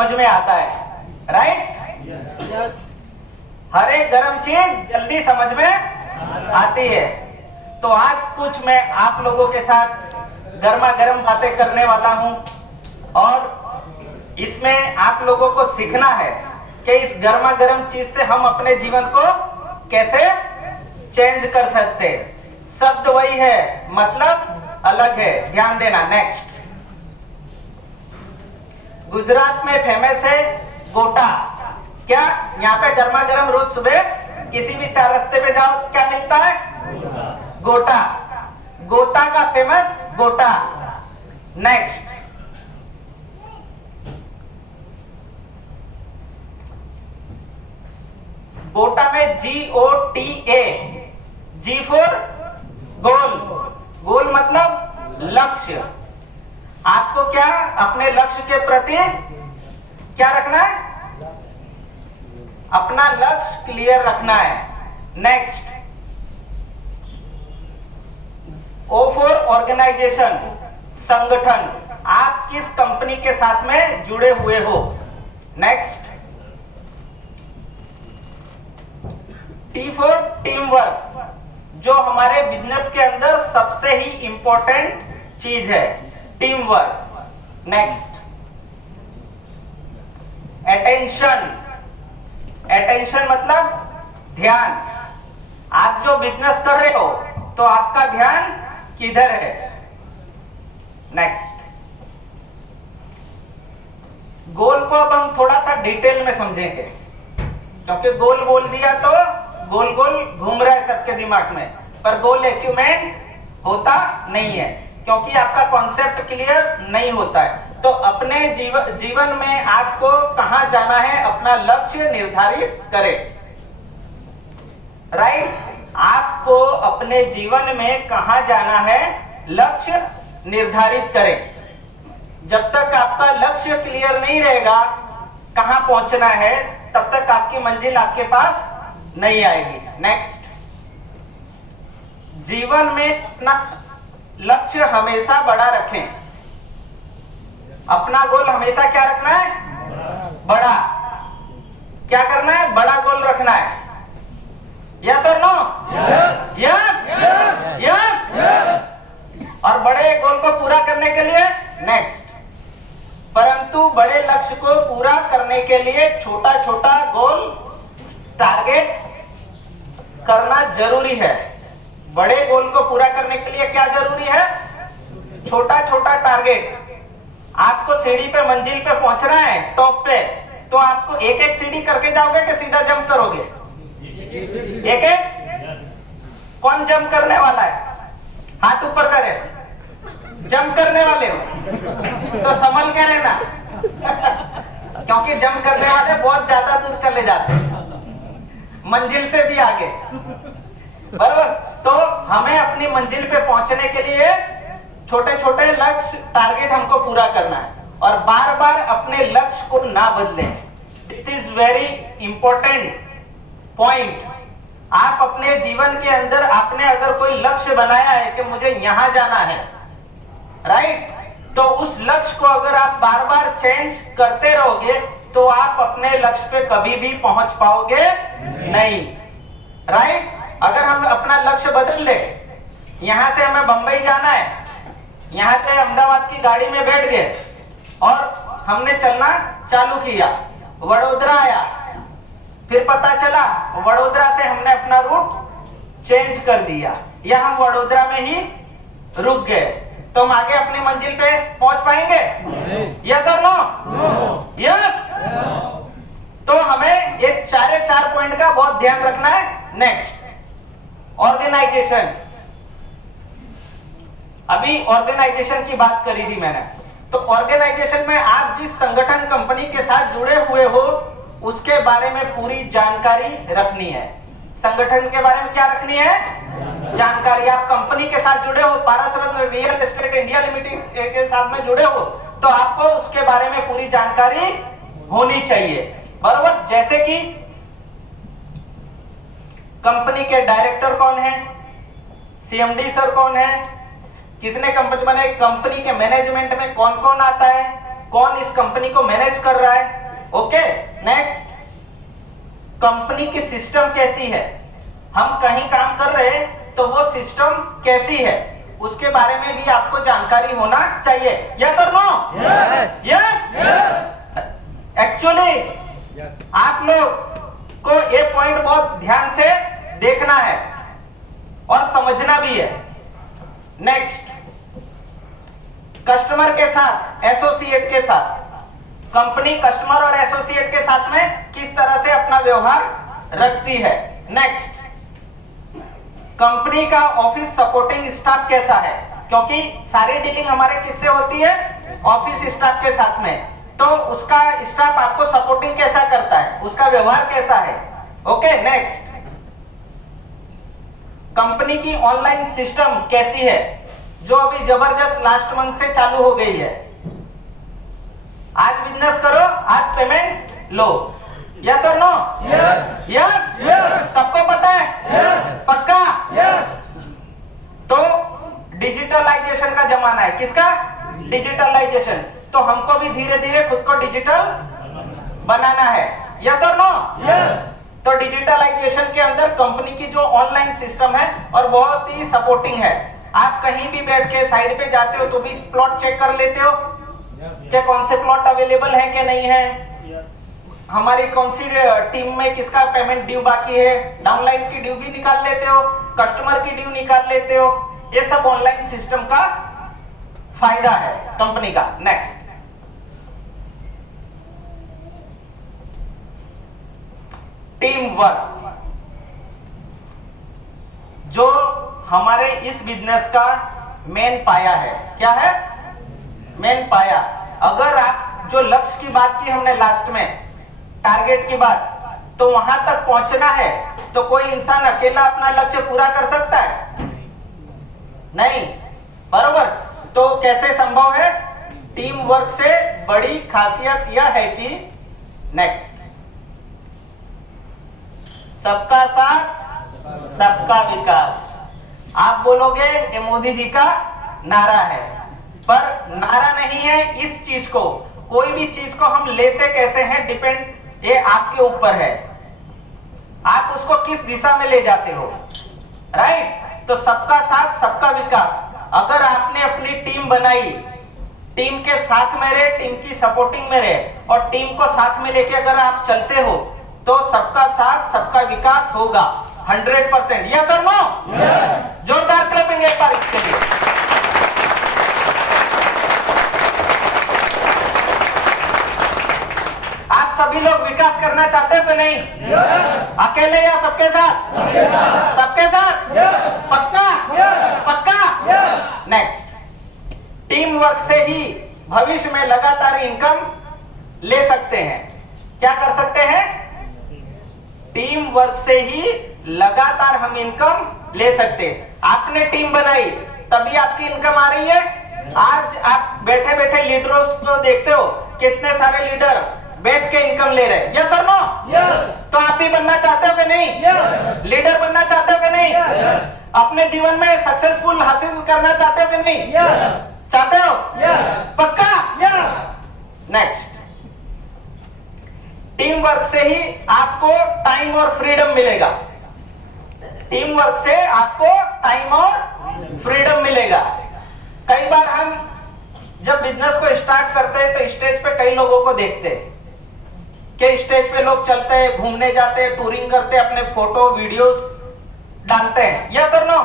समझ में आता है, राइट? हर एक गर्म चीज जल्दी समझ में आती है। तो आज कुछ मैं आप लोगों के साथ गर्मा गर्म बातें करने वाला हूं और इसमें आप लोगों को सीखना है कि इस गर्मा गर्म चीज से हम अपने जीवन को कैसे चेंज कर सकते हैं। शब्द वही है, मतलब अलग है, ध्यान देना। नेक्स्ट, गुजरात में फेमस है गोटा। क्या यहाँ पे गर्मा गर्म रोज सुबह किसी भी चार रास्ते पे जाओ क्या मिलता है? गोटा। गोता का फेमस गोटा। नेक्स्ट, गोटा में GOTA, G फॉर गोल। गोल मतलब लक्ष्य। आपको क्या अपने लक्ष्य के प्रति क्या रखना है? अपना लक्ष्य क्लियर रखना है। नेक्स्ट, O फॉर ऑर्गेनाइजेशन, संगठन। आप किस कंपनी के साथ में जुड़े हुए हो? Next, T for team work, जो हमारे बिजनेस के अंदर सबसे ही इंपॉर्टेंट चीज है, team work. Next, attention. Attention मतलब ध्यान। आप जो बिजनेस कर रहे हो तो आपका ध्यान किधर है? नेक्स्ट, गोल को अब हम थोड़ा सा डिटेल में समझेंगे, क्योंकि गोल बोल दिया तो गोल गोल घूम रहा है सबके दिमाग में, पर गोल अचीवमेंट होता नहीं है क्योंकि आपका कॉन्सेप्ट क्लियर नहीं होता है। तो अपने जीवन में आपको कहां जाना है, अपना लक्ष्य निर्धारित करें, राइट? आपको अपने जीवन में कहां जाना है, लक्ष्य निर्धारित करें। जब तक आपका लक्ष्य क्लियर नहीं रहेगा कहां पहुंचना है, तब तक आपकी मंजिल आपके पास नहीं आएगी। नेक्स्ट, जीवन में अपना लक्ष्य हमेशा बड़ा रखें। अपना गोल हमेशा क्या रखना है? बड़ा। क्या करना है? बड़ा गोल रखना है। यस और नो? Yes yes. और बड़े गोल को पूरा करने के लिए नेक्स्ट, परंतु बड़े लक्ष्य को पूरा करने के लिए छोटा छोटा गोल टारगेट करना जरूरी है। बड़े गोल को पूरा करने के लिए क्या जरूरी है? छोटा छोटा टारगेट। आपको सीढ़ी पे मंजिल पे पहुंचना है, टॉप पे, तो आपको एक एक सीढ़ी करके जाओगे कि सीधा जंप करोगे? एक एक। कौन जंप करने वाला है? हाथ ऊपर करे। जंप करने वाले हो तो संभल के रहना क्योंकि जंप करने वाले बहुत ज्यादा दूर चले जाते हैं, मंजिल से भी आगे, बराबर? तो हमें अपनी मंजिल पे पहुंचने के लिए छोटे छोटे लक्ष्य टारगेट हमको पूरा करना है और बार बार अपने लक्ष्य को ना बदलें। This is very important point. आप अपने जीवन के अंदर आपने अगर कोई लक्ष्य बनाया है कि मुझे यहां जाना है, राइट, तो उस लक्ष्य को अगर आप बार बार चेंज करते रहोगे तो आप अपने लक्ष्य पे कभी भी पहुंच पाओगे नहीं, राइट? अगर हम अपना लक्ष्य बदल ले, यहां से हमें बंबई जाना है, यहां से अहमदाबाद की गाड़ी में बैठ गए और हमने चलना चालू किया, वडोदरा आया, फिर पता चला वडोदरा से हमने अपना रूट चेंज कर दिया या हम वडोदरा में ही रुक गए, तो हम आगे अपनी मंजिल पे पहुंच पाएंगे? यस और नो? यस। तो हमें एक चार पॉइंट का बहुत ध्यान रखना है। Next, organisation. अभी ऑर्गेनाइजेशन की बात करी थी मैंने, तो ऑर्गेनाइजेशन में आप जिस संगठन कंपनी के साथ जुड़े हुए हो उसके बारे में पूरी जानकारी रखनी है। संगठन के बारे में क्या रखनी है? जानकारी। आप कंपनी के साथ जुड़े हो, पारासरत्न रियल एस्टेट इंडिया लिमिटेड के साथ में जुड़े हो, तो आपको उसके बारे में पूरी जानकारी होनी चाहिए, बराबर? जैसे कि कंपनी के डायरेक्टर कौन है, CMD सर कौन है, किसने कंपनी बनाई, कंपनी के मैनेजमेंट में कौन कौन आता है, कौन इस कंपनी को मैनेज कर रहा है। ओके, नेक्स्ट, कंपनी की सिस्टम कैसी है। हम कहीं काम कर रहे हैं तो वो सिस्टम कैसी है, उसके बारे में भी आपको जानकारी होना चाहिए। यस और नो? यस। यस। एक्चुअली आप लोग को ये पॉइंट बहुत ध्यान से देखना है और समझना भी है। नेक्स्ट, कस्टमर के साथ, एसोसिएट के साथ, कंपनी कस्टमर और एसोसिएट के साथ में किस तरह से अपना व्यवहार रखती है। नेक्स्ट, कंपनी का ऑफिस सपोर्टिंग स्टाफ कैसा है, क्योंकि सारी डीलिंग हमारे किससे होती है, ऑफिस स्टाफ के साथ में, तो उसका स्टाफ आपको सपोर्टिंग कैसा करता है, उसका व्यवहार कैसा है। ओके, नेक्स्ट, कंपनी की ऑनलाइन सिस्टम कैसी है, जो अभी जबरदस्त लास्ट मंथ से चालू हो गई है। आज बिजनेस करो, आज पेमेंट लो। यस और नो? यस। यस। यस। सबको पता है? यस। पक्का? यस। तो डिजिटलाइजेशन का जमाना है। किसका? डिजिटलाइजेशन। तो हमको भी धीरे धीरे खुद को डिजिटल बनाना है। यस और नो? यस। तो डिजिटलाइजेशन के अंदर कंपनी की जो ऑनलाइन सिस्टम है और बहुत ही सपोर्टिंग है। आप कहीं भी बैठ के साइड पे जाते हो तो भी प्लॉट चेक कर लेते हो कि कौन से प्लॉट अवेलेबल है कि नहीं है, हमारी कौन सी टीम में किसका पेमेंट ड्यू बाकी है, डाउनलाइन की ड्यू भी निकाल लेते हो, कस्टमर की ड्यू निकाल लेते हो। ये सब ऑनलाइन सिस्टम का फायदा है कंपनी का। नेक्स्ट, टीम वर्क, जो हमारे इस बिजनेस का मेन पाया है। क्या है? मेन पाया। अगर आप जो लक्ष्य की बात की हमने लास्ट में, टारगेट की बात, तो वहां तक पहुंचना है तो कोई इंसान अकेला अपना लक्ष्य पूरा कर सकता है? नहीं, बरोबर। तो कैसे संभव है? टीम वर्क से बड़ी खासियत यह है कि नेक्स्ट, सबका साथ सबका विकास। आप बोलोगे ये मोदी जी का नारा है, पर नारा नहीं है। इस चीज को, कोई भी चीज को हम लेते कैसे हैं, डिपेंड ये आपके ऊपर है, आप उसको किस दिशा में ले जाते हो। राइट? तो सबका साथ सबका विकास। अगर आपने अपनी टीम बनाई, टीम के साथ में रहे, टीम की सपोर्टिंग में रहे और टीम को साथ में लेके अगर आप चलते हो तो सबका साथ सबका विकास होगा 100%। यस और नो? यस। जोरदार क्लैपिंग एक बार इसके लिए। आप सभी लोग विकास करना चाहते हो कि नहीं? यस। अकेले या सबके साथ? सबके साथ। सबके साथ? यस। पक्का? यस। पक्का? यस। नेक्स्ट, टीम वर्क से ही भविष्य में लगातार इनकम ले सकते हैं। क्या कर सकते हैं? टीम वर्क से ही लगातार हम इनकम ले सकते हैं। आपने टीम बनाई तभी आपकी इनकम आ रही है। आज आप बैठे बैठे लीडरों को देखते हो, कितने सारे लीडर बैठ के इनकम ले रहे। यस और नो? यस। तो आप भी बनना चाहते हो कि नहीं? यस। लीडर बनना चाहते हो कि नहीं? यस। अपने जीवन में सक्सेसफुल हासिल करना चाहते हो कि नहीं? यस। चाहते हो? यस। पक्का? यस। नेक्स्ट, टीम वर्क से ही आपको टाइम और फ्रीडम मिलेगा। टीम वर्क से आपको टाइम और फ्रीडम मिलेगा। कई बार हम जब बिजनेस को स्टार्ट करते हैं तो स्टेज पे कई लोगों को देखते हैं कि स्टेज पे लोग चलते हैं, घूमने जाते हैं, टूरिंग करते हैं, अपने फोटो वीडियोस डालते हैं। यस और नो?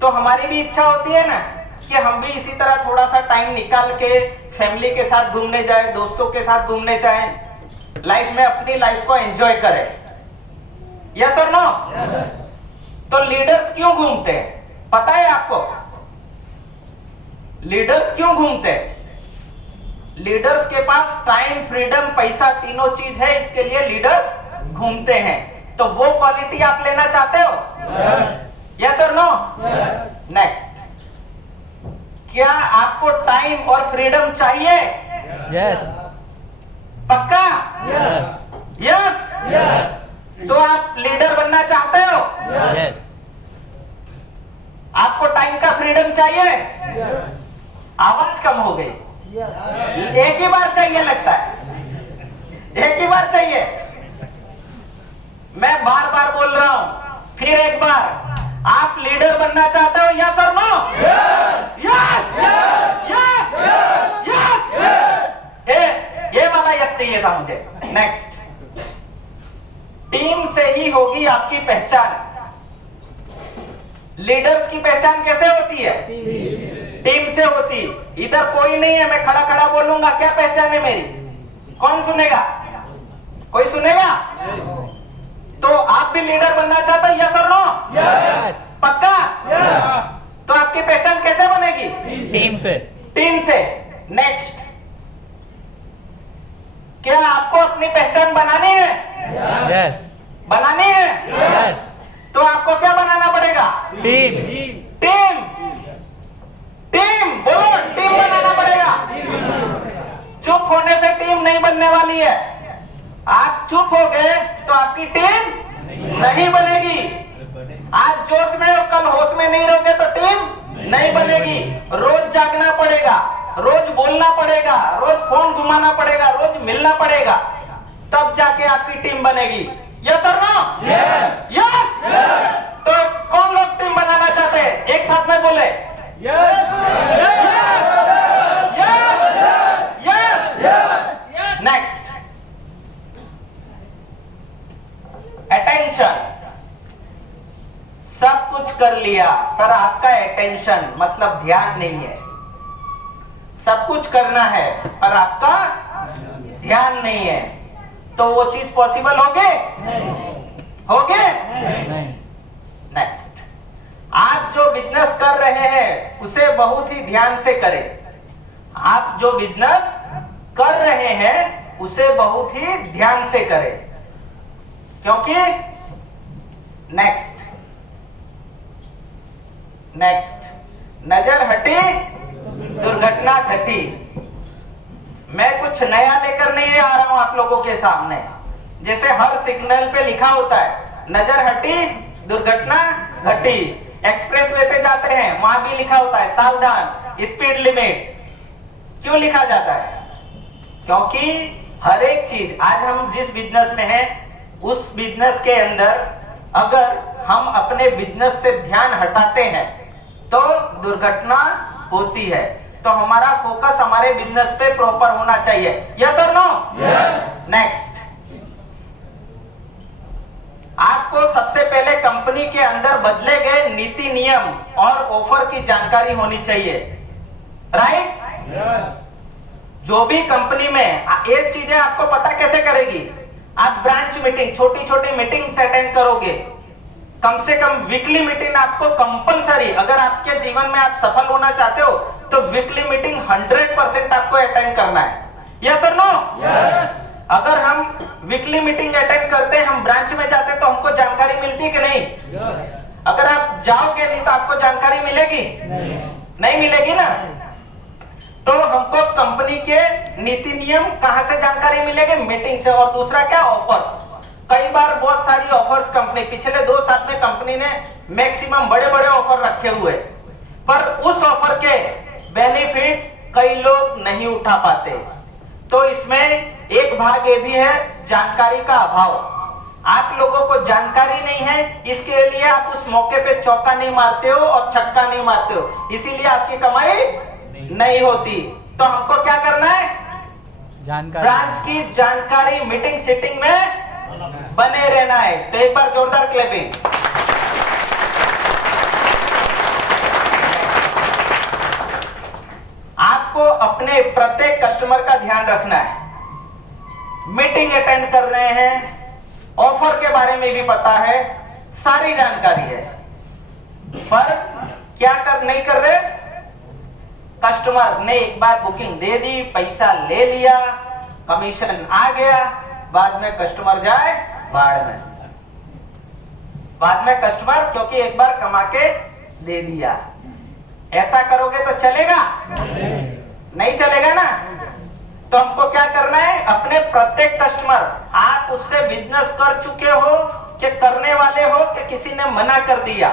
तो हमारी भी इच्छा होती है ना कि हम भी इसी तरह थोड़ा सा टाइम निकाल के फैमिली के साथ घूमने जाए, दोस्तों के साथ घूमने जाए, लाइफ में अपनी लाइफ को एंजॉय करें। यस और नो? तो लीडर्स क्यों घूमते हैं पता है आपको? लीडर्स क्यों घूमते हैं? लीडर्स के पास टाइम, फ्रीडम, पैसा तीनों चीज है, इसके लिए लीडर्स घूमते हैं। तो वो क्वालिटी आप लेना चाहते हो? यस और नो? नेक्स्ट, क्या आपको टाइम और फ्रीडम चाहिए? यस। पक्का? यस। यस। यस। तो आप लीडर बनना चाहते हो? यस। आपको टाइम का फ्रीडम चाहिए? यस। आवाज कम हो गई। एक ही बार चाहिए लगता है, एक ही बार चाहिए। मैं बार बार बोल रहा हूं, फिर एक बार, आप लीडर बनना चाहते हो? यस और नो? Yes yes yes. ये वाला यस चाहिए था मुझे। नेक्स्ट, टीम से ही होगी आपकी पहचान। लीडर्स की पहचान कैसे होती है? टीम से होती। इधर कोई नहीं है, मैं खड़ा खड़ा बोलूंगा, क्या पहचान है मेरी? कौन सुनेगा? कोई सुनेगा? तो आप भी लीडर बनना चाहते हो? यस और नो? Yes. पक्का? तो आपकी पहचान कैसे बनेगी? टीम से। टीम से। नेक्स्ट, क्या आपको अपनी पहचान बनानी है? Yes. बनानी है? Yes. तो आपको क्या बनाना पड़ेगा? टीम। टीम। टीम बोलो, टीम बनाना पड़ेगा। चुप होने से टीम नहीं बनने वाली है। आप चुप हो गए तो आपकी टीम नहीं बनेगी। आज जोश में और कल होश में नहीं रहोगे तो टीम नहीं बनेगी। रोज जागना पड़ेगा, रोज बोलना पड़ेगा, रोज फोन घुमाना पड़ेगा, रोज मिलना पड़ेगा, तब जाके आपकी टीम बनेगी। यस और नो? यस। तो कौन लोग टीम बनाना चाहते हैं? एक साथ में बोले नेक्स्ट, अटेंशन। सब कुछ कर लिया पर आपका अटेंशन मतलब ध्यान नहीं है। सब कुछ करना है पर आपका ध्यान नहीं है, तो वो चीज पॉसिबल होगे? होगे? नहीं। नेक्स्ट, आप जो बिजनेस कर रहे हैं उसे बहुत ही ध्यान से करें। आप जो बिजनेस कर रहे हैं उसे बहुत ही ध्यान से करें, क्योंकि नेक्स्ट नजर हटी दुर्घटना घटी। मैं कुछ नया लेकर नहीं आ रहा हूं आप लोगों के सामने। जैसे हर सिग्नल पे लिखा होता है नजर हटी दुर्घटना घटी। एक्सप्रेसवे पे जाते हैं, वहां भी लिखा होता है सावधान स्पीड लिमिट। क्यों लिखा जाता है? क्योंकि हर एक चीज, आज हम जिस बिजनेस में हैं उस बिजनेस के अंदर अगर हम अपने बिजनेस से ध्यान हटाते हैं तो दुर्घटना होती है। तो हमारा फोकस हमारे बिजनेस पे प्रॉपर होना चाहिए। यस और नो? नेक्स्ट, आपको सबसे पहले कंपनी के अंदर बदले गए नीति नियम और ऑफर की जानकारी होनी चाहिए। राइट? जो भी कंपनी में ये चीजें आपको पता कैसे करेगी? आप ब्रांच मीटिंग, छोटी छोटी मीटिंग अटेंड करोगे। कम से कम वीकली मीटिंग आपको कंपलसरी, अगर आपके जीवन में आप सफल होना चाहते हो तो वीकली मीटिंग 100% आपको अटेंड करना है। यस और नो? अगर हम वीकली मीटिंग अटेंड करते हैं, हम ब्रांच में जाते हैं, तो हमको जानकारी मिलती है कि नहीं? अगर आप जाओगे नहीं तो आपको जानकारी मिलेगी? नहीं मिलेगी ना। तो हमको कंपनी के नीति नियम कहां से जानकारी मिलेगी? मीटिंग से। और दूसरा क्या? ऑफर्स। कई बार बहुत सारी ऑफर्स कंपनी, पिछले 2 साल में कंपनी ने मैक्सिमम बड़े बड़े ऑफर रखे हुए, पर उस ऑफर के बेनिफिट्स कई लोग नहीं उठा पाते। तो इसमें एक भाग ये भी है जानकारी का अभाव। आप लोगों को जानकारी नहीं है, इसके लिए आप उस मौके पे चौका नहीं मारते हो और छक्का नहीं मारते हो, इसीलिए आपकी कमाई नहीं होती। तो हमको क्या करना है? जानकारी। ब्रांच की जानकारी मीटिंग सीटिंग में बने रहना है। तो एक बार जोरदार क्लैपिंग। आपको अपने प्रत्येक कस्टमर का ध्यान रखना है। मीटिंग अटेंड कर रहे हैं, ऑफर के बारे में भी पता है, सारी जानकारी है, पर क्या नहीं कर रहे? कस्टमर ने एक बार बुकिंग दे दी, पैसा ले लिया, कमीशन आ गया, बाद में कस्टमर जाए बाढ़ में। बाद में कस्टमर, क्योंकि एक बार कमा के दे दिया। ऐसा करोगे तो चलेगा? नहीं चलेगा ना। तो हमको क्या करना है? अपने प्रत्येक कस्टमर, आप उससे बिजनेस कर चुके हो कि करने वाले हो कि किसी ने मना कर दिया,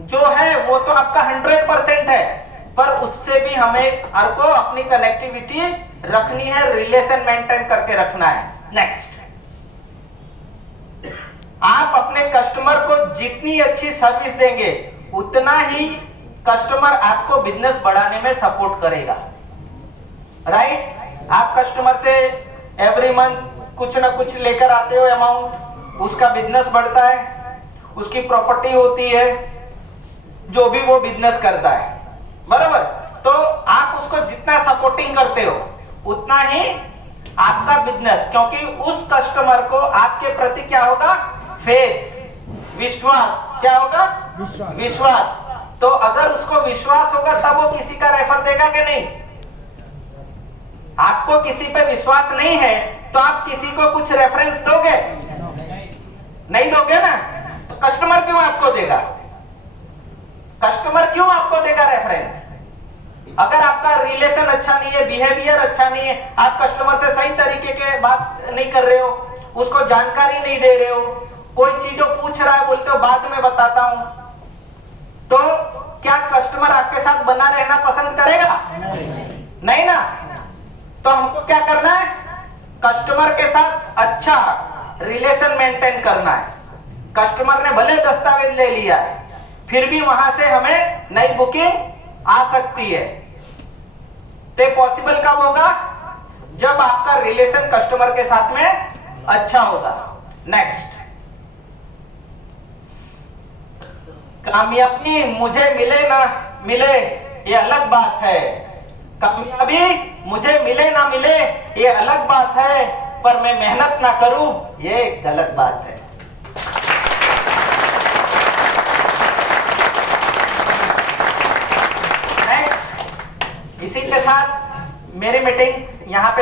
जो है वो तो आपका 100% है। पर उससे भी हमें हर को अपनी कनेक्टिविटी रखनी है, रिलेशन मेंटेन करके रखना है। नेक्स्ट, आप अपने कस्टमर को जितनी अच्छी सर्विस देंगे उतना ही कस्टमर आपको बिजनेस बढ़ाने में सपोर्ट करेगा। राइट? आप कस्टमर से एवरी मंथ कुछ ना कुछ लेकर आते हो अमाउंट, उसका बिजनेस बढ़ता है, उसकी प्रॉपर्टी होती है, जो भी वो बिजनेस करता है, बराबर? तो आप उसको जितना सपोर्टिंग करते हो उतना ही आपका बिजनेस, क्योंकि उस कस्टमर को आपके प्रति क्या होगा? फेथ, विश्वास। क्या होगा? विश्वास। तो अगर उसको विश्वास होगा तब वो किसी का रेफर देगा कि नहीं? आपको किसी पे विश्वास नहीं है तो आप किसी को कुछ रेफरेंस दोगे? नहीं दोगे ना। तो कस्टमर क्यों आपको देगा? कस्टमर क्यों आपको देगा रेफरेंस? अगर आपका रिलेशन अच्छा नहीं है, बिहेवियर अच्छा नहीं है, आप कस्टमर से सही तरीके के बात नहीं कर रहे हो, उसको जानकारी नहीं दे रहे हो, कोई चीज जो पूछ रहा है बोलते हो बाद में बताता हूं, तो क्या कस्टमर आपके साथ बना रहना पसंद करेगा? नहीं ना। तो हमको क्या करना है? कस्टमर के साथ अच्छा रिलेशन मेंटेन करना है। कस्टमर ने भले दस्तावेज ले लिया है, फिर भी वहां से हमें नई बुकिंग आ सकती है। तो पॉसिबल कब होगा? जब आपका रिलेशन कस्टमर के साथ में अच्छा होगा। नेक्स्ट, कामयाबी मुझे मिले ना मिले ये अलग बात है। कामयाबी मुझे मिले ना मिले ये अलग बात है, पर मैं मेहनत ना करूं ये गलत बात है। नेक्स्ट, इसी के साथ मेरी मीटिंग यहाँ पे